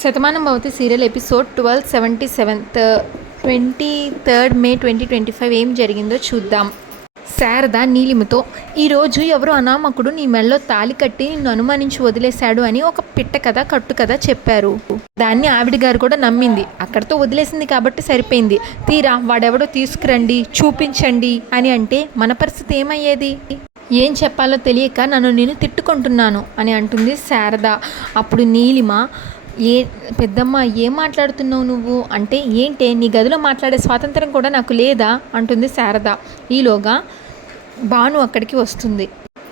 Shatamanam Bhavati serial episode 1277 23rd May 2025 ఏం జరిగిందో చూద్దాం. శారద నీలిమతో, ఈరోజు ఎవరో అనామకుడు నీ మెళ్ళలో తాళి కట్టి నిన్ను అనుమానించి వదిలేశాడు అని ఒక పిట్ట కథ కట్టు కథ చెప్పారు. దాన్ని ఆవిడ గారు కూడా నమ్మింది. అక్కడితో వదిలేసింది కాబట్టి సరిపోయింది. తీరా వాడెవడో తీసుకురండి, చూపించండి అని అంటే మన పరిస్థితి ఏమయ్యేది? ఏం చెప్పాలో తెలియక నన్ను నేను తిట్టుకుంటున్నాను అని అంటుంది శారద. అప్పుడు నీలిమ, పెద్దమ్మ ఏం మాట్లాడుతున్నావు నువ్వు అంటే, ఏంటే నీ గదిలో మాట్లాడే స్వాతంత్రం కూడా నాకు లేదా అంటుంది శారద. ఈలోగా భాను అక్కడికి వస్తుంది.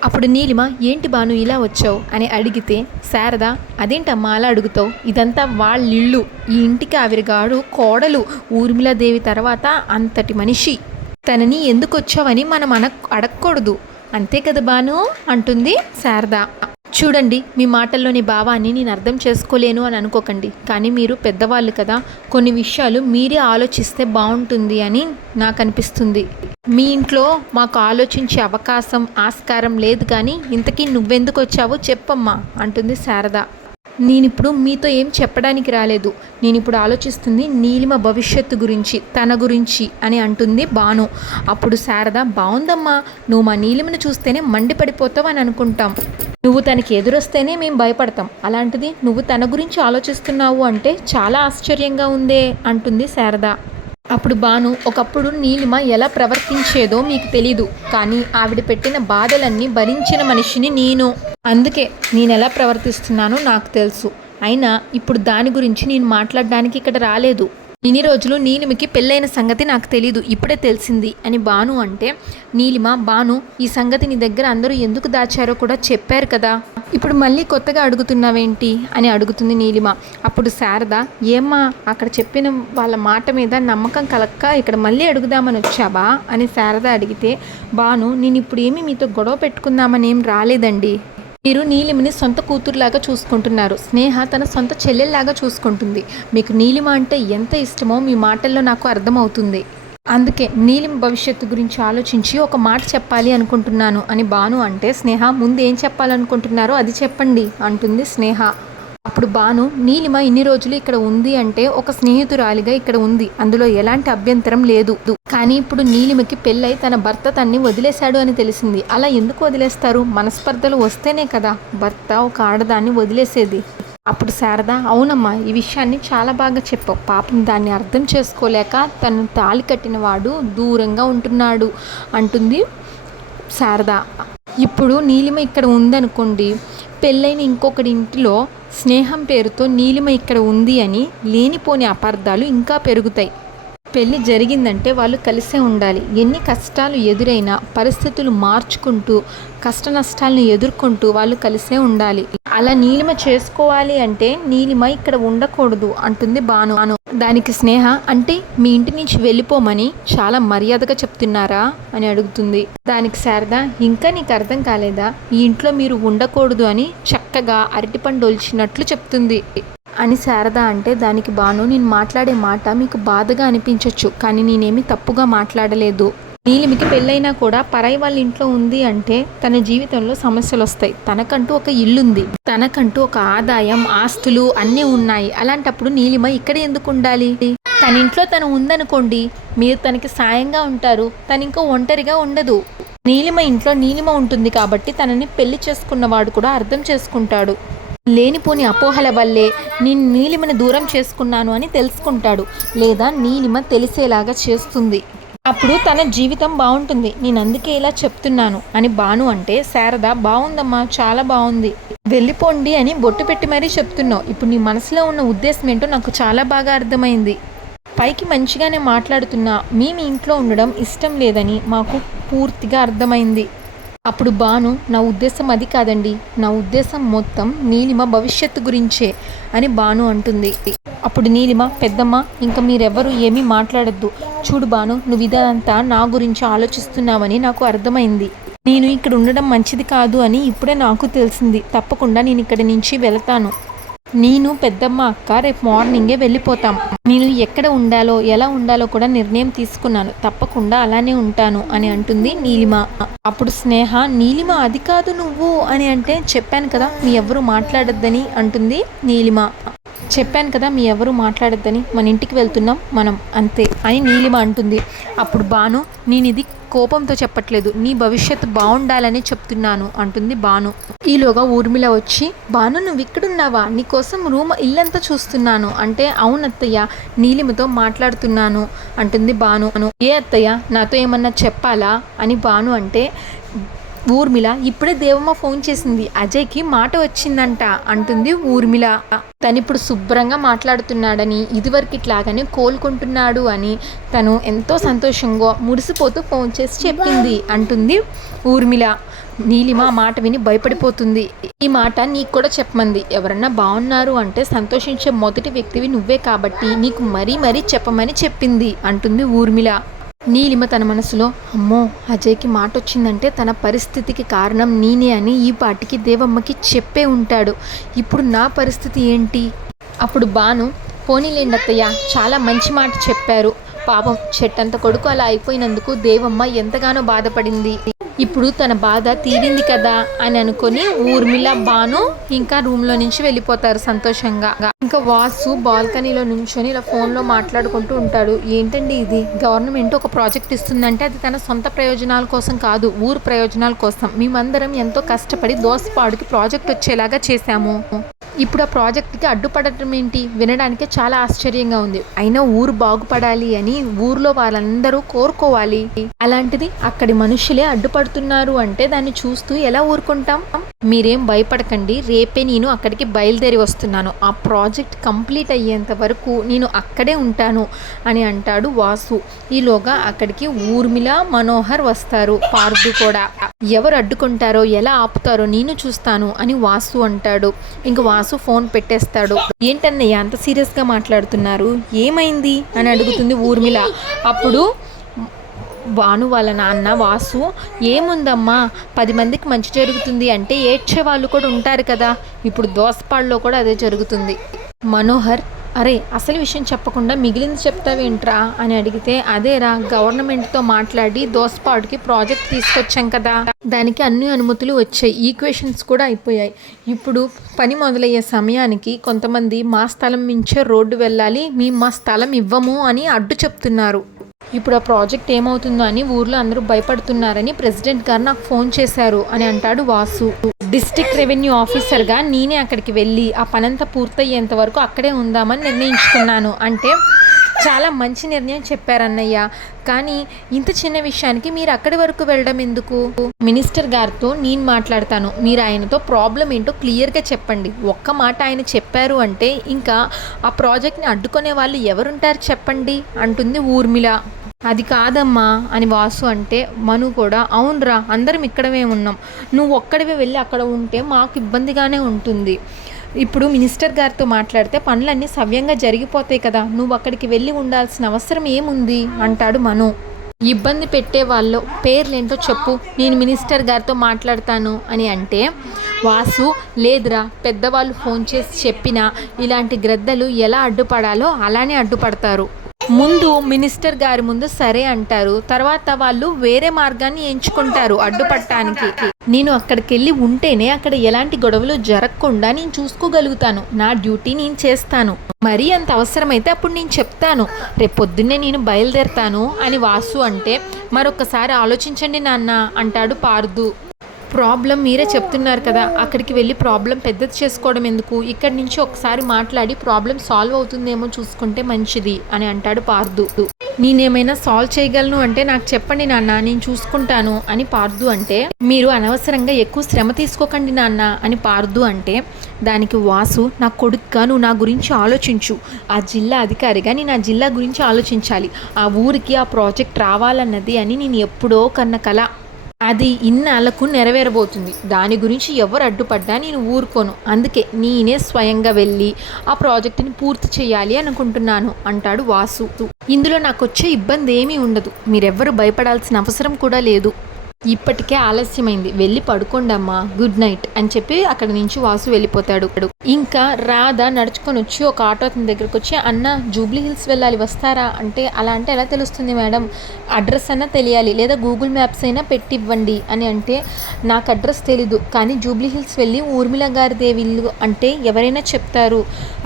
అప్పుడు నీలిమ, ఏంటి భాను ఇలా వచ్చావు అని అడిగితే శారద, అదేంటమ్మా అలా అడుగుతావు, ఇదంతా వాళ్ళిళ్ళు, ఈ ఇంటికి ఆవిరిగాడు కోడలు ఊర్మిళాదేవి తర్వాత అంతటి మనిషి, తనని ఎందుకు వచ్చావని మనం అడగకూడదు అంతే కదా భాను అంటుంది శారద. చూడండి, మీ మాటల్లోని భావాన్ని నేను అర్థం చేసుకోలేను అని అనుకోకండి, కానీ మీరు పెద్దవాళ్ళు కదా, కొన్ని విషయాలు మీరే ఆలోచిస్తే బాగుంటుంది అని నాకు అనిపిస్తుంది. మీ ఇంట్లో మాకు ఆలోచించే అవకాశం ఆస్కారం లేదు, కానీ ఇంతకీ నువ్వెందుకు వచ్చావో చెప్పమ్మా అంటుంది శారద. నేనిప్పుడు మీతో ఏం చెప్పడానికి రాలేదు, నేను ఇప్పుడు ఆలోచిస్తుంది నీలిమ భవిష్యత్తు గురించి, తన గురించి అని అంటుంది భాను. అప్పుడు శారద, బాగుందమ్మా, నువ్వు మా నీలిమను చూస్తేనే మండిపడిపోతావు అని అనుకుంటాం, నువ్వు తనకి ఎదురొస్తేనే మేము భయపడతాం, అలాంటిది నువ్వు తన గురించి ఆలోచిస్తున్నావు అంటే చాలా ఆశ్చర్యంగా ఉందే అంటుంది శారద. అప్పుడు భాను, ఒకప్పుడు నీలిమ ఎలా ప్రవర్తించేదో మీకు తెలీదు, కానీ ఆవిడ పెట్టిన బాధలన్నీ భరించిన మనిషిని నేను, అందుకే నేను ఎలా ప్రవర్తిస్తున్నానో నాకు తెలుసు. అయినా ఇప్పుడు దాని గురించి నేను మాట్లాడడానికి ఇక్కడ రాలేదు. ఇన్ని రోజులు నీలిమకి పెళ్ళైన సంగతి నాకు తెలీదు, ఇప్పుడే తెలిసింది అని భాను అంటే, నీలిమ, భాను, ఈ సంగతి నీ దగ్గర అందరూ ఎందుకు దాచారో కూడా చెప్పారు కదా, ఇప్పుడు మళ్ళీ కొత్తగా అడుగుతున్నావేంటి అని అడుగుతుంది నీలిమ. అప్పుడు శారద, ఏమ్మా అక్కడ చెప్పిన వాళ్ళ మాట మీద నమ్మకం కలక్క ఇక్కడ మళ్ళీ అడుగుదామని వచ్చావా అని శారద అడిగితే, భాను, నేను ఇప్పుడు ఏమీ మీతో గొడవ పెట్టుకుందామని ఏం రాలేదండి, మీరు నీలిమని సొంత కూతురులాగా చూసుకుంటున్నారు, స్నేహ తన సొంత చెల్లెల్లాగా చూసుకుంటుంది, మీకు నీలిమ అంటే ఎంత ఇష్టమో మీ మాటల్లో నాకు అర్థమవుతుంది, అందుకే నీలిమ భవిష్యత్తు గురించి ఆలోచించి ఒక మాట చెప్పాలి అనుకుంటున్నాను అని భాను అంటే, స్నేహ ముందు ఏం చెప్పాలనుకుంటున్నారో అది చెప్పండి అంటుంది స్నేహ. అప్పుడు భాను, నీలిమ ఇన్ని రోజులు ఇక్కడ ఉంది అంటే ఒక స్నేహితురాలిగా ఇక్కడ ఉంది, అందులో ఎలాంటి అభ్యంతరం లేదు, కానీ ఇప్పుడు నీలిమకి పెళ్ళై తన భర్త తన్ని వదిలేశాడు అని తెలిసింది, అలా ఎందుకు వదిలేస్తారు, మనస్పర్ధలు వస్తేనే కదా భర్త ఒక ఆడదాన్ని వదిలేసేది. అప్పుడు శారద, అవునమ్మా, ఈ విషయాన్ని చాలా బాగా చెప్పావు, పాపం దాన్ని అర్థం చేసుకోలేక తను తాళి కట్టిన వాడు దూరంగా ఉంటున్నాడు అంటుంది శారద. ఇప్పుడు నీలిమ ఇక్కడ ఉందనుకోండి, పెళ్ళైన ఇంకొకటి ఇంటిలో స్నేహం పేరుతో నీలిమ ఇక్కడ ఉంది అని లేనిపోని అపార్థాలు ఇంకా పెరుగుతాయి. పెళ్ళి జరిగిందంటే వాళ్ళు కలిసే ఉండాలి, ఎన్ని కష్టాలు ఎదురైనా పరిస్థితులు మార్చుకుంటూ కష్ట నష్టాలను ఎదుర్కొంటూ వాళ్ళు కలిసే ఉండాలి. అలా నీలిమ చేసుకోవాలి అంటే నీలిమ ఇక్కడ ఉండకూడదు అంటుంది భాను. దానికి స్నేహ, అంటే మీ ఇంటి నుంచి వెళ్ళిపోమని చాలా మర్యాదగా చెప్తున్నారా అని అడుగుతుంది. దానికి శారద, ఇంకా నీకు అర్థం కాలేదా, ఈ ఇంట్లో మీరు ఉండకూడదు అని చక్కగా అరటిపండు ఒలిచినట్లు చెప్తుంది అని శారద అంటే, దానికి భాను, నేను మాట్లాడే మాట మీకు బాధగా అనిపించవచ్చు, కానీ నేనేమి తప్పుగా మాట్లాడలేదు, నీలిమికి పెళ్ళైనా కూడా పరాయి వాళ్ళ ఇంట్లో ఉంది అంటే తన జీవితంలో సమస్యలు వస్తాయి, తనకంటూ ఒక ఇల్లుంది, తనకంటూ ఒక ఆదాయం ఆస్తులు అన్నీ ఉన్నాయి, అలాంటప్పుడు నీలిమ ఇక్కడ ఎందుకు ఉండాలి, తన ఇంట్లో తను ఉందనుకోండి మీరు తనకి సాయంగా ఉంటారు, తను ఇంకో ఒంటరిగా ఉండదు, నీలిమ ఇంట్లో నీలిమ ఉంటుంది కాబట్టి తనని పెళ్లి చేసుకున్నవాడు కూడా అర్థం చేసుకుంటాడు, లేనిపోని అపోహల వల్లే నేను నీలిమని దూరం చేసుకున్నాను అని తెలుసుకుంటాడు, లేదా నీలిమ తెలిసేలాగా చేస్తుంది, అప్పుడు తన జీవితం బాగుంటుంది, నేను అందుకే ఇలా చెప్తున్నాను అని భాను అంటే, శారద, బాగుందమ్మా, చాలా బాగుంది, వెళ్ళిపోండి అని బొట్టు పెట్టి మరీ చెప్తున్నావు, ఇప్పుడు నీ మనసులో ఉన్న ఉద్దేశం ఏంటో నాకు చాలా బాగా అర్థమైంది, పైకి మంచిగానే మాట్లాడుతున్నా మీ ఇంట్లో ఉండడం ఇష్టం లేదని మాకు పూర్తిగా అర్థమైంది. అప్పుడు భాను, నా ఉద్దేశం అది కాదండి, నా ఉద్దేశం మొత్తం నీలిమ భవిష్యత్తు గురించే అని భాను అంటుంది. అప్పుడు నీలిమ, పెద్దమ్మ ఇంకా మీరెవరు ఏమీ మాట్లాడద్దు, చూడు భాను, నువ్వు ఇదంతా నా గురించి ఆలోచిస్తున్నావని నాకు అర్థమైంది, నేను ఇక్కడ ఉండడం మంచిది కాదు అని ఇప్పుడే నాకు తెలిసింది, తప్పకుండా నేను ఇక్కడి నుంచి వెళతాను, నేను పెద్దమ్మ అక్క రేపు మార్నింగే వెళ్ళిపోతాం, నేను ఎక్కడ ఉండాలో ఎలా ఉండాలో కూడా నిర్ణయం తీసుకున్నాను, తప్పకుండా అలానే ఉంటాను అని అంటుంది నీలిమ. అప్పుడు స్నేహ, నీలిమ అది కాదు నువ్వు అని అంటే, చెప్పాను కదా మీ ఎవరు మాట్లాడొద్దని అంటుంది నీలిమ. చెప్పాను కదా మీ ఎవరు మాట్లాడొద్దని, మన ఇంటికి వెళ్తున్నాం మనం అంతే అని నీలిమ అంటుంది. అప్పుడు భాను, నేను ఇది కోపంతో చెప్పట్లేదు, నీ భవిష్యత్తు బాగుండాలని చెప్తున్నాను అంటుంది భాను. ఈలోగా ఊర్మిళ వచ్చి, భాను నువ్వు ఇక్కడున్నావా, నీకోసం ఇల్లంతా చూస్తున్నాను అంటే, అవునత్తయ్య నీలిమతో మాట్లాడుతున్నాను అంటుంది భాను. ఏ అత్తయ్య నాతో ఏమన్నా చెప్పాలా అని భాను అంటే, ఊర్మిళ ఇప్పుడే దేవమ్మ ఫోన్ చేసింది, అజయ్కి మాట వచ్చిందంట అంటుంది ఊర్మిళ. తనిప్పుడు శుభ్రంగా మాట్లాడుతున్నాడని, ఇదివరకు ఇట్లాగానే కోలుకుంటున్నాడు అని తను ఎంతో సంతోషంగా మురిసిపోతూ ఫోన్ చేసి చెప్పింది అంటుంది ఊర్మిళ. నీలిమ మాట విని భయపడిపోతుంది. ఈ మాట నీకు కూడా చెప్పమంది, ఎవరన్నా బాగున్నారు అంటే సంతోషించే మొదటి వ్యక్తివి నువ్వే కాబట్టి నీకు మరీ మరీ చెప్పమని చెప్పింది అంటుంది ఊర్మిళ. నీలిమ తన మనసులో, అమ్మో అజయ్కి మాట వచ్చిందంటే తన పరిస్థితికి కారణం నేనే అని ఈ పాటికి దేవమ్మకి చెప్పే ఉంటాడు, ఇప్పుడు నా పరిస్థితి ఏంటి. అప్పుడు భాను, పోనీలేండి అత్తయ్య చాలా మంచి మాట చెప్పారు, పాపం చెట్టంత కొడుకు అలా అయిపోయినందుకు దేవమ్మ ఎంతగానో బాధపడింది, ఇప్పుడు తన బాధ తీరింది కదా అని అనుకొని ఊర్మిళ భాను ఇంకా రూమ్లో నుంచి వెళ్ళిపోతారు సంతోషంగా. ఇంకా వాసు బాల్కనీలో నుంచొని ఇలా ఫోన్లో మాట్లాడుకుంటూ ఉంటాడు. ఏంటండి ఇది, గవర్నమెంట్ ఒక ప్రాజెక్ట్ ఇస్తుందంటే అది తన సొంత ప్రయోజనాల కోసం కాదు, ఊరు ప్రయోజనాల కోసం. మేమందరం ఎంతో కష్టపడి దోసపాడుకి ప్రాజెక్ట్ వచ్చేలాగా చేశాము, ఇప్పుడు ఆ ప్రాజెక్ట్కి అడ్డుపడటం ఏంటి, వినడానికి చాలా ఆశ్చర్యంగా ఉంది. అయినా ఊరు బాగుపడాలి అని ఊర్లో వాళ్ళందరూ కోరుకోవాలి, అలాంటిది అక్కడి మనుషులే అడ్డుపడుతున్నారు అంటే దాన్ని చూస్తూ ఎలా ఊరుకుంటాం. మీరేం భయపడకండి, రేపే నేను అక్కడికి బయలుదేరి వస్తున్నాను, ఆ ప్రాజెక్ట్ కంప్లీట్ అయ్యేంత వరకు నేను అక్కడే ఉంటాను అని అంటాడు వాసు. ఈలోగా అక్కడికి ఊర్మిళ మనోహర్ వస్తారు, పార్దు కూడా. ఎవరు అడ్డుకుంటారో ఎలా ఆపుతారో నేను చూస్తాను అని వాసు అంటాడు. ఇంక వాసు ఫోన్ పెట్టేస్తాడు. ఏంటన్నయ్య అంత సీరియస్గా మాట్లాడుతున్నారు, ఏమైంది అని అడుగుతుంది ఊర్మిళ. అప్పుడు భాను వాళ్ళ నాన్న వాసు, ఏముందమ్మా 10 మందికి మంచి జరుగుతుంది అంటే ఏడ్చే వాళ్ళు కూడా ఉంటారు కదా, ఇప్పుడు దోసపాడులో కూడా అదే జరుగుతుంది. మనోహర్, అరే అసలు విషయం చెప్పకుండా మిగిలింది చెప్తావేంట్రా అని అడిగితే, అదేరా గవర్నమెంట్తో మాట్లాడి దోసపాడుకి ప్రాజెక్ట్ తీసుకొచ్చాం కదా, దానికి అన్ని అనుమతులు వచ్చాయి, ఈక్వేషన్స్ కూడా అయిపోయాయి, ఇప్పుడు పని మొదలయ్యే సమయానికి కొంతమంది మా స్థలం మించే రోడ్డు వెళ్ళాలి, మేము మా స్థలం ఇవ్వము అని అడ్డు చెప్తున్నారు. ఇప్పుడు ఆ ప్రాజెక్ట్ ఏమవుతుందో అని ఊర్లో అందరూ భయపడుతున్నారని ప్రెసిడెంట్ గారు నాకు ఫోన్ చేశారు అని అంటాడు వాసు. డిస్ట్రిక్ట్ రెవెన్యూ ఆఫీసర్గా నేనే అక్కడికి వెళ్ళి ఆ పనంతా పూర్తయ్యేంత వరకు అక్కడే ఉందామని నిర్ణయించుకున్నాను అంటే, చాలా మంచి నిర్ణయం చెప్పారన్నయ్య, కానీ ఇంత చిన్న విషయానికి మీరు అక్కడి వరకు వెళ్ళడం ఎందుకు. మినిస్టర్ గారితో నేను మాట్లాడతాను, మీరు ఆయనతో ప్రాబ్లం ఏంటో క్లియర్గా చెప్పండి, ఒక్క మాట ఆయన చెప్పారు అంటే ఇంకా ఆ ప్రాజెక్ట్ని అడ్డుకునే వాళ్ళు ఎవరుంటారు చెప్పండి అంటుంది ఊర్మిళ. అది కాదమ్మా అని వాసు అంటే, మను కూడా అవునరా అందరం ఇక్కడమే ఉన్నాం, నువ్వు ఒక్కడివే వెళ్ళి అక్కడ ఉంటే మాకు ఇబ్బందిగానే ఉంటుంది, ఇప్పుడు మినిస్టర్ గారితో మాట్లాడితే పనులన్నీ సవ్యంగా జరిగిపోతాయి కదా, నువ్వు అక్కడికి వెళ్ళి ఉండాల్సిన అవసరం ఏముంది అంటాడు మను. ఇబ్బంది పెట్టే వాళ్ళు పేర్లేంటో చెప్పు, నేను మినిస్టర్ గారితో మాట్లాడతాను అని అంటే, వాసు లేదురా పెద్దవాళ్ళు ఫోన్ చేసి చెప్పినా ఇలాంటి గ్రద్దలు ఎలా అడ్డుపడాలో అలానే అడ్డుపడతారు, ముందు మినిస్టర్ గారి ముందు సరే అంటారు, తర్వాత వాళ్ళు వేరే మార్గాన్ని ఎంచుకుంటారు అడ్డుపట్టడానికి, నేను అక్కడికి వెళ్ళి ఉంటేనే అక్కడ ఎలాంటి గొడవలు జరగకుండా నేను చూసుకోగలుగుతాను, నా డ్యూటీ నేను చేస్తాను, మరీ అంత అవసరమైతే అప్పుడు నేను చెప్తాను, రేపు పొద్దున్నే నేను బయలుదేరుతాను అని వాసు అంటే, మరొకసారి ఆలోచించండి నాన్న అంటాడు పార్దు. ప్రాబ్లం మీరే చెప్తున్నారు కదా, అక్కడికి వెళ్ళి ప్రాబ్లం పెద్దది చేసుకోవడం ఎందుకు, ఇక్కడి నుంచి ఒకసారి మాట్లాడి ప్రాబ్లం సాల్వ్ అవుతుందేమో చూసుకుంటే మంచిది అని అంటాడు పార్దు. నేనేమైనా సాల్వ్ చేయగలను అంటే నాకు చెప్పండి నాన్న, నేను చూసుకుంటాను అని పార్దు అంటే, మీరు అనవసరంగా ఎక్కువ శ్రమ తీసుకోకండి నాన్న అని పార్దు అంటే, దానికి వాసు, నా కొడుకుగా నువ్వు నా గురించి ఆలోచించు, ఆ జిల్లా అధికారిగా నేను ఆ జిల్లా గురించి ఆలోచించాలి, ఆ ఊరికి ఆ ప్రాజెక్ట్ రావాలన్నది అని నేను ఎప్పుడో కన్న కల, అది ఇన్నాళ్లకు నెరవేరబోతుంది, దాని గురించి ఎవరు అడ్డుపడ్డా నేను ఊరుకోను, అందుకే నేనే స్వయంగా వెళ్ళి ఆ ప్రాజెక్టుని పూర్తి చేయాలి అనుకుంటున్నాను అంటాడు వాసు. ఇందులో నాకు వచ్చే ఇబ్బంది ఏమీ ఉండదు, మీరెవ్వరు భయపడాల్సిన అవసరం కూడా లేదు. ఇప్పటికే ఆలస్యమైంది, వెళ్ళి పడుకోండమ్మా, గుడ్ నైట్ అని చెప్పి అక్కడి నుంచి వాసు వెళ్ళిపోతాడు. ఇంకా రాధ నడుచుకొని వచ్చి ఒక ఆటో అతని దగ్గరకు వచ్చి, అన్న జూబ్లీ హిల్స్ వెళ్ళాలి వస్తారా అంటే, అలా అంటే ఎలా తెలుస్తుంది మేడం, అడ్రస్ అయినా తెలియాలి లేదా గూగుల్ మ్యాప్స్ అయినా పెట్టివ్వండి అని అంటే, నాకు అడ్రస్ తెలీదు కానీ జూబ్లీ హిల్స్ వెళ్ళి ఊర్మిళ గారిదే ఇల్లు అంటే ఎవరైనా చెప్తారు,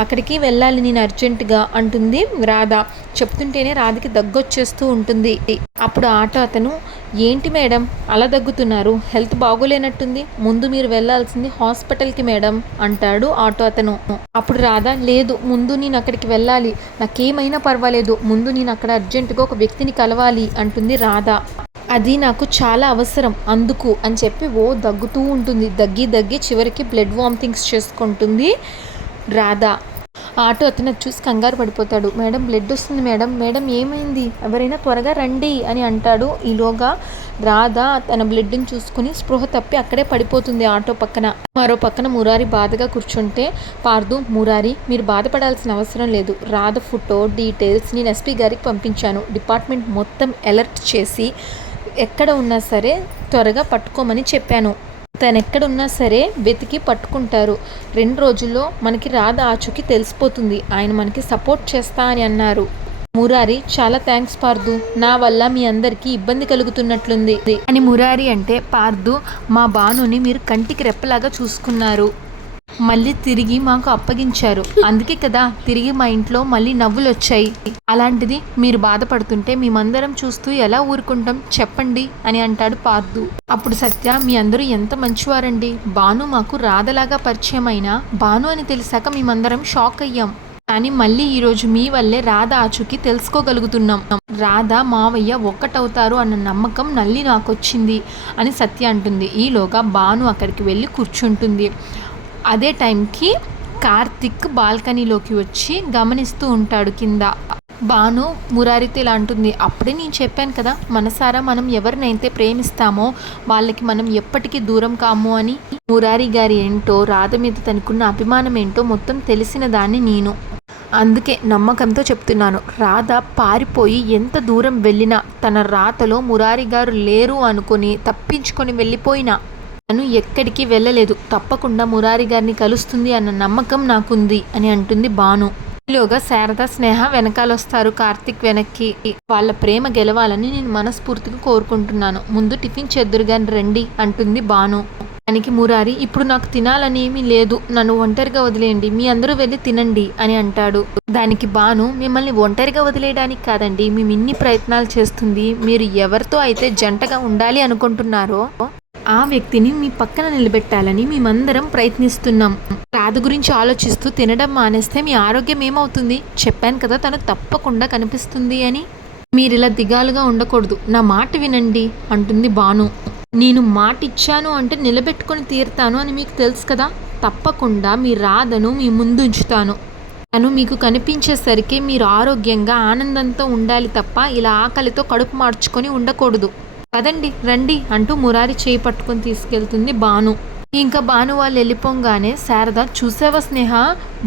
అక్కడికి వెళ్ళాలి నేను అర్జెంటుగా అంటుంది రాధ. చెప్తుంటేనే రాధకి దగ్గొచ్చేస్తూ ఉంటుంది. అప్పుడు ఆటో అతను, ఏంటి మేడం అలా దగ్గుతున్నారు, హెల్త్ బాగోలేనట్టుంది, ముందు మీరు వెళ్ళాల్సింది హాస్పిటల్కి మేడం అంటాడు ఆటో అతను. అప్పుడు రాధ, లేదు ముందు నేను అక్కడికి వెళ్ళాలి, నాకేమైనా పర్వాలేదు, ముందు నేను అక్కడ అర్జెంటుగా ఒక వ్యక్తిని కలవాలి అంటుంది రాధ. అది నాకు చాలా అవసరం అందుకు అని చెప్పి దగ్గుతూ ఉంటుంది. దగ్గి చివరికి బ్లడ్ వామిటింగ్స్ చేసుకుంటుంది రాధ. ఆటో అతను చూసి కంగారు పడిపోతాడు. మేడం బ్లడ్ వస్తుంది మేడం, మేడం ఏమైంది, ఎవరైనా త్వరగా రండి అని అంటాడు. ఈలోగా రాధ తన బ్లడ్ని చూసుకుని స్పృహ తప్పి అక్కడే పడిపోతుంది ఆటో పక్కన. మరో పక్కన మురారి బాధగా కూర్చుంటే, పార్దు, మురారి మీరు బాధపడాల్సిన అవసరం లేదు, రాధ ఫోటో డీటెయిల్స్ నేను ఎస్పీ గారికి పంపించాను, డిపార్ట్మెంట్ మొత్తం అలర్ట్ చేసి ఎక్కడ ఉన్నా సరే త్వరగా పట్టుకోమని చెప్పాను, తను ఎక్కడున్నా సరే వెతికి పట్టుకుంటారు, 2 రోజుల్లో మనకి రాధ ఆచూకీ తెలిసిపోతుంది, ఆయన మనకి సపోర్ట్ చేస్తా అని అన్నారు. మురారి, చాలా థ్యాంక్స్ పార్దు, నా వల్ల మీ అందరికీ ఇబ్బంది కలుగుతున్నట్లుంది అని మురారి అంటే, పార్దు మా బానుని మీరు కంటికి రెప్పలాగా చూసుకున్నారు, మళ్ళీ తిరిగి మాకు అప్పగించారు, అందుకే కదా తిరిగి మా ఇంట్లో మళ్ళీ నవ్వులు వచ్చాయి, అలాంటిది మీరు బాధపడుతుంటే మేమందరం చూస్తూ ఎలా ఊరుకుంటాం చెప్పండి అని అంటాడు పార్దు. అప్పుడు సత్య, మీ అందరూ ఎంత మంచివారండి, బాను మాకు రాధలాగా పరిచయం అయినా బాను అని తెలిసాక మేమందరం షాక్ అయ్యాం, కానీ మళ్ళీ ఈరోజు మీ వల్లే రాధ ఆచూకీ తెలుసుకోగలుగుతున్నాం, రాధ మావయ్య ఒక్కటవుతారు అన్న నమ్మకం నల్లి నాకొచ్చింది అని సత్య అంటుంది. ఈలోగా బాను అక్కడికి వెళ్ళి కూర్చుంటుంది. అదే టైంకి కార్తిక్ బాల్కనీలోకి వచ్చి గమనిస్తూ ఉంటాడు కింద. బాను మురారితో ఇలా అంటుంది, అప్పుడే నేను చెప్పాను కదా మనసారా మనం ఎవరినైతే ప్రేమిస్తామో వాళ్ళకి మనం ఎప్పటికీ దూరం కాము అని. మురారి గారి ఏంటో రాధ మీద తనకున్న అభిమానం ఏంటో మొత్తం తెలిసిన దాన్ని నేను, అందుకే నమ్మకంతో చెప్తున్నాను, రాధ పారిపోయి ఎంత దూరం వెళ్ళినా తన రాతలో మురారి గారు లేరు అనుకుని తప్పించుకొని వెళ్ళిపోయినా తను ఎక్కడికి వెళ్ళలేదు, తప్పకుండా మురారి గారిని కలుస్తుంది అన్న నమ్మకం నాకుంది అని అంటుంది బాను. ఈలోగా శారద స్నేహ వెనకాలొస్తారు కార్తిక్ వెనక్కి. వాళ్ళ ప్రేమ గెలవాలని నేను మనస్ఫూర్తిగా కోరుకుంటున్నాను, ముందు టిఫిన్ చేద్దురుగాని రండి అంటుంది బాను. దానికి మురారి, ఇప్పుడు నాకు తినాలని ఏమీ లేదు, నన్ను ఒంటరిగా వదిలేయండి, మీ అందరూ వెళ్ళి తినండి అని అంటాడు. దానికి బాను, మిమ్మల్ని ఒంటరిగా వదిలేయడానికి కాదండి మేము ఇన్ని ప్రయత్నాలు చేస్తుంది, మీరు ఎవరితో అయితే జంటగా ఉండాలి అనుకుంటున్నారో ఆ వ్యక్తిని మీ పక్కన నిలబెట్టాలని మేమందరం ప్రయత్నిస్తున్నాం, రాధ గురించి ఆలోచిస్తూ తినడం మానేస్తే మీ ఆరోగ్యం ఏమవుతుంది, చెప్పాను కదా తను తప్పకుండా కనిపిస్తుంది అని, మీరిలా దిగాలుగా ఉండకూడదు, నా మాట వినండి అంటుంది బాను. నేను మాట ఇచ్చాను అంటే నిలబెట్టుకొని తీరుతాను అని మీకు తెలుసు కదా, తప్పకుండా మీ రాధను మీ ముందు ఉంచుతాను, తను మీకు కనిపించేసరికి మీరు ఆరోగ్యంగా ఆనందంతో ఉండాలి తప్ప ఇలా ఆకలితో కడుపు మార్చుకొని ఉండకూడదు, పదండి రండి అంటూ మురారి చేయి పట్టుకొని తీసుకెళ్తుంది బాను. ఇంకా భాను వాళ్ళు వెళ్ళిపోగానే శారద, చూసావా స్నేహ,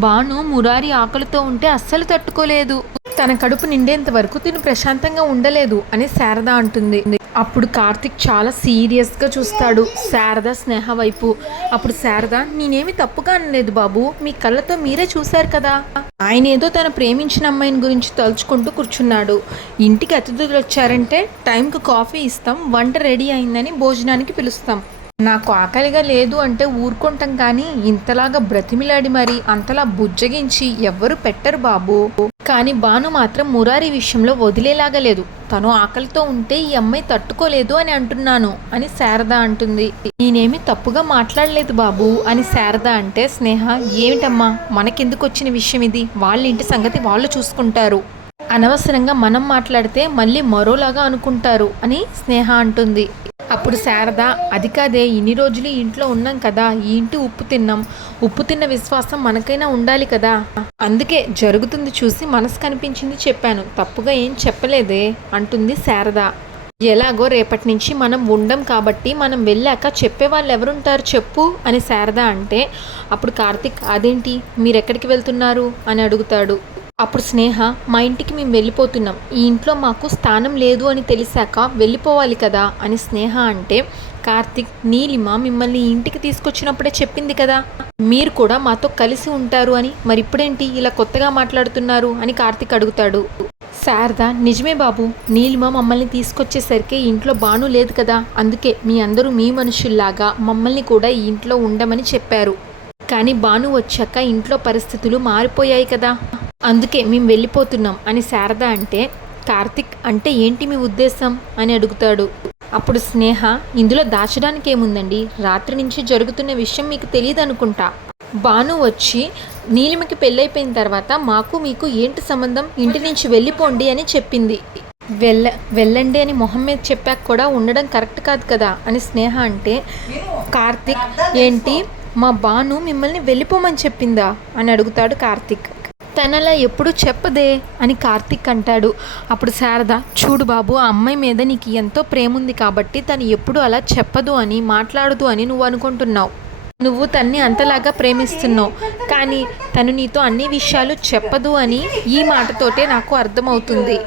భాను మురారి ఆకలితో ఉంటే అస్సలు తట్టుకోలేదు, తన కడుపు నిండేంత వరకు తిను ప్రశాంతంగా ఉండలేదు అని శారద అంటుంది. అప్పుడు కార్తిక్ చాలా సీరియస్గా చూస్తాడు శారద స్నేహ వైపు. అప్పుడు శారద, నేనేమి తప్పుగా అనలేదు బాబు, మీ కళ్ళతో మీరే చూశారు కదా, ఆయన ఏదో తన ప్రేమించిన అమ్మాయిని గురించి తలుచుకుంటూ కూర్చున్నాడు, ఇంటికి అతిథులు వచ్చారంటే టైంకి కాఫీ ఇస్తాం, వంట రెడీ అయిందని భోజనానికి పిలుస్తాం, నాకు ఆకలిగా లేదు అంటే ఊరుకుంటాం, కానీ ఇంతలాగా బ్రతిమిలాడి మరి అంతలా బుజ్జగించి ఎవ్వరు పెట్టరు బాబు, కానీ భాను మాత్రం మురారి విషయంలో వదిలేలాగా లేదు, తను ఆకలితో ఉంటే ఈ అమ్మాయి తట్టుకోలేదు అని అంటున్నాను అని శారద అంటుంది. నేనేమి తప్పుగా మాట్లాడలేదు బాబు అని శారద అంటే, స్నేహ ఏమిటమ్మా మనకెందుకు వచ్చిన విషయం ఇది, వాళ్ళ ఇంటి సంగతి వాళ్ళు చూసుకుంటారు, అనవసరంగా మనం మాట్లాడితే మళ్ళీ మరోలాగా అనుకుంటారు అని స్నేహ అంటుంది. అప్పుడు శారద, అది కాదే, ఇన్ని రోజులు ఇంట్లో ఉన్నాం కదా, ఈ ఇంటి ఉప్పు తిన్నాం, ఉప్పు తిన్న విశ్వాసం మనకైనా ఉండాలి కదా, అందుకే జరుగుతుంది చూసి మనసు కనిపించింది చెప్పాను, తప్పుగా ఏం చెప్పలేదే అంటుంది శారద. ఎలాగో రేపటి నుంచి మనం ఉండం కాబట్టి మనం వెళ్ళాక చెప్పేవాళ్ళు ఎవరుంటారు చెప్పు అని శారద అంటే, అప్పుడు కార్తిక్, అదేంటి మీరెక్కడికి వెళ్తున్నారు అని అడుగుతాడు. అప్పుడు స్నేహ, మా ఇంటికి మేము వెళ్ళిపోతున్నాం, ఈ ఇంట్లో మాకు స్థానం లేదు అని తెలిసాక వెళ్ళిపోవాలి కదా అని స్నేహ అంటే, కార్తిక్, నీలిమ మిమ్మల్ని ఈ ఇంటికి తీసుకొచ్చినప్పుడే చెప్పింది కదా మీరు కూడా మాతో కలిసి ఉంటారు అని, మరి ఇప్పుడేంటి ఇలా కొత్తగా మాట్లాడుతున్నారు అని కార్తిక్ అడుగుతాడు. శారద, నిజమే బాబు, నీలిమ మమ్మల్ని తీసుకొచ్చేసరికి ఇంట్లో బాను లేదు కదా, అందుకే మీ అందరూ మీ మనుషుల్లాగా మమ్మల్ని కూడా ఈ ఇంట్లో ఉండమని చెప్పారు. కానీ బాను వచ్చాక ఇంట్లో పరిస్థితులు మారిపోయాయి కదా, అందుకే మేము వెళ్ళిపోతున్నాం అని శారద అంటే, కార్తిక్ అంటే ఏంటి మీ ఉద్దేశం అని అడుగుతాడు. అప్పుడు స్నేహ, ఇందులో దాచడానికి ఏముందండి, రాత్రి నుంచి జరుగుతున్న విషయం మీకు తెలియదు అనుకుంటా. బాను వచ్చి నీలిమకి పెళ్ళైపోయిన తర్వాత మాకు మీకు ఏంటి సంబంధం, ఇంటి నుంచి వెళ్ళిపోండి అని చెప్పింది. వెళ్ళండి అని మొహం మీద చెప్పాక కూడా ఉండడం కరెక్ట్ కాదు కదా అని స్నేహ అంటే, కార్తిక్ ఏంటి మా బాను మిమ్మల్ని వెళ్ళిపోమని చెప్పిందా అని అడుగుతాడు కార్తిక్. తనలా ఎప్పుడు చెప్పదే అని కార్తిక్ అంటాడు. అప్పుడు శారద, చూడు బాబు, ఆ అమ్మాయి మీద నీకు ఎంతో ప్రేమ ఉంది కాబట్టి తను ఎప్పుడు అలా చెప్పదు అని మాట్లాడదు అని నువ్వు అనుకుంటున్నావు. నువ్వు తన్ని అంతలాగా ప్రేమిస్తున్నావు, కానీ తను నీతో అన్ని విషయాలు చెప్పదు అని ఈ మాటతోటే నాకు అర్థమవుతుంది.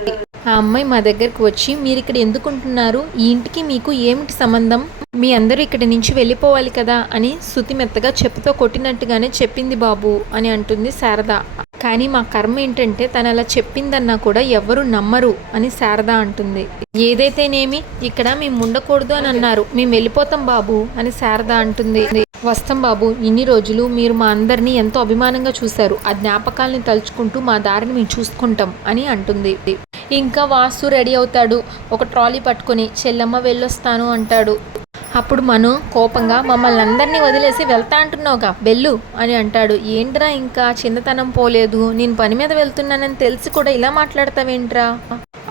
ఆ అమ్మాయి మా దగ్గరకు వచ్చి, మీరు ఇక్కడ ఎందుకుంటున్నారు, ఈ ఇంటికి మీకు ఏమిటి సంబంధం, మీ అందరూ ఇక్కడి నుంచి వెళ్ళిపోవాలి కదా అని శృతిమెత్తగా చెప్పుతో కొట్టినట్టుగానే చెప్పింది బాబు అని అంటుంది శారద. కానీ మా కర్మ ఏంటంటే తను అలా చెప్పిందన్నా కూడా ఎవరు నమ్మరు అని శారద అంటుంది. ఏదైతేనేమి ఇక్కడ మేము ఉండకూడదు అని అన్నారు, మేము వెళ్ళిపోతాం బాబు అని శారద అంటుంది. వస్తాం బాబు, ఇన్ని రోజులు మీరు మా అందరినీ ఎంతో అభిమానంగా చూశారు, ఆ జ్ఞాపకాలని తలుచుకుంటూ మా దారిని మేము చూసుకుంటాం అని అంటుంది. ఇంకా వాసు రెడీ అవుతాడు, ఒక ట్రాలీ పట్టుకొని, చెల్లమ్మ వెళ్ళొస్తాను అంటాడు. అప్పుడు మను కోపంగా, మమ్మల్ని అందరినీ వదిలేసి వెళ్తా అంటున్నావుగా, వెళ్ళు అని అంటాడు. ఏంట్రా ఇంకా చిన్నతనం పోలేదు, నేను పని మీద వెళ్తున్నానని తెలిసి కూడా ఇలా మాట్లాడతావేంట్రా.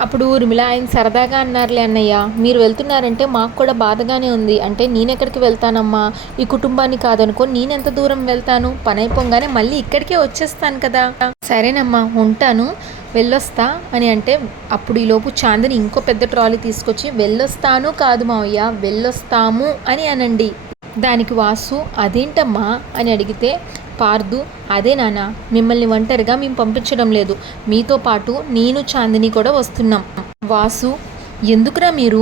అప్పుడు ఊర్మిళ, ఆయన సరదాగా అన్నారులే అన్నయ్య, మీరు వెళ్తున్నారంటే మాకు కూడా బాధగానే ఉంది, అంటే నేనెక్కడికి వెళ్తానమ్మా, ఈ కుటుంబాన్ని కాదనుకో నేనెంత దూరం వెళ్తాను, పని అయిపోగానే మళ్ళీ ఇక్కడికే వచ్చేస్తాను కదా. సరేనమ్మా ఉంటాను, వెళ్ళొస్తా అని అంటే, అప్పుడు ఈలోపు చాందిని ఇంకో పెద్ద ట్రాలీ తీసుకొచ్చి, వెళ్ళొస్తాను కాదు మావయ్య, వెళ్ళొస్తాము అని అనండి. దానికి వాసు, అదేంటమ్మా అని అడిగితే, పార్దు, అదే నాన్న, మిమ్మల్ని ఒంటరిగా మేము పంపించడం లేదు, మీతో పాటు నేను చాందిని కూడా వస్తున్నాం. వాసు, ఎందుకురా మీరు,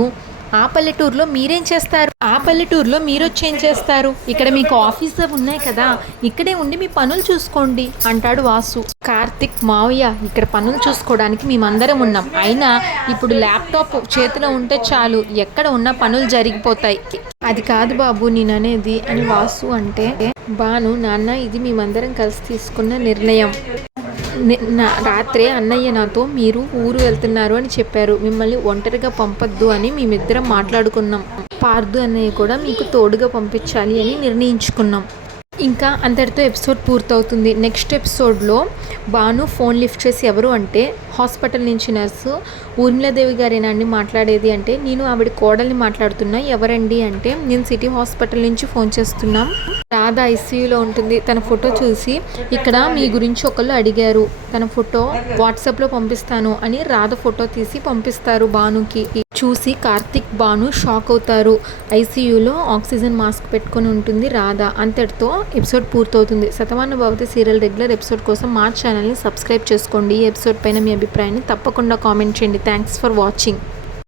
ఆ పల్లెటూరులో మీరేం చేస్తారు, ఆ పల్లెటూరులో మీరు వచ్చి ఏం చేస్తారు, ఇక్కడ మీకు ఆఫీస్ ఉన్నాయి కదా, ఇక్కడే ఉండి మీ పనులు చూసుకోండి అంటాడు వాసు. కార్తిక్, మావయ్య, ఇక్కడ పనులు చూసుకోవడానికి మేమందరం ఉన్నాం, అయినా ఇప్పుడు ల్యాప్టాప్ చేతిలో ఉంటే చాలు, ఎక్కడ ఉన్న పనులు జరిగిపోతాయి. అది కాదు బాబు నేననేది అని వాసు అంటే, బాను, నాన్న, ఇది మేమందరం కలిసి తీసుకున్న నిర్ణయం. రాత్రే అన్నయ్య నాతో మీరు ఊరు వెళ్తున్నారు అని చెప్పారు, మిమ్మల్ని ఒంటరిగా పంపొద్దు అని మేమిద్దరం మాట్లాడుకున్నాం. పార్దు అన్నయ్య కూడా మీకు తోడుగా పంపించాలి అని నిర్ణయించుకున్నాం. ఇంకా అంతటితో ఎపిసోడ్ పూర్తవుతుంది. నెక్స్ట్ ఎపిసోడ్లో బాను ఫోన్ లిఫ్ట్ చేసి, ఎవరు అంటే హాస్పిటల్ నుంచి నర్సు, ఊర్మిళాదేవి గారేనా అండి మాట్లాడేది అంటే, నేను ఆవిడ కోడల్ని మాట్లాడుతున్నా, ఎవరండి అంటే, నేను సిటీ హాస్పిటల్ నుంచి ఫోన్ చేస్తున్నాం, రాధ ఐసీయూలో ఉంటుంది, తన ఫోటో చూసి ఇక్కడ మీ గురించి ఒకళ్ళు అడిగారు, తన ఫోటో వాట్సాప్లో పంపిస్తాను అని రాధ ఫోటో తీసి పంపిస్తారు బానుకి. చూసి కార్తిక్, బాను షాక్ అవుతారు. ఐసీయూలో ఆక్సిజన్ మాస్క్ పెట్టుకొని ఉంటుంది రాధ. అంతటితో ఎపిసోడ్ పూర్తవుతుంది. శతమాన భవతి సీరియల్ రెగ్యులర్ ఎపిసోడ్ కోసం మా ఛానల్ని సబ్స్క్రైబ్ చేసుకోండి. ఈ ఎపిసోడ్ పైన మీ అభిప్రాయాన్ని తప్పకుండా కామెంట్ చేయండి. Thanks for watching.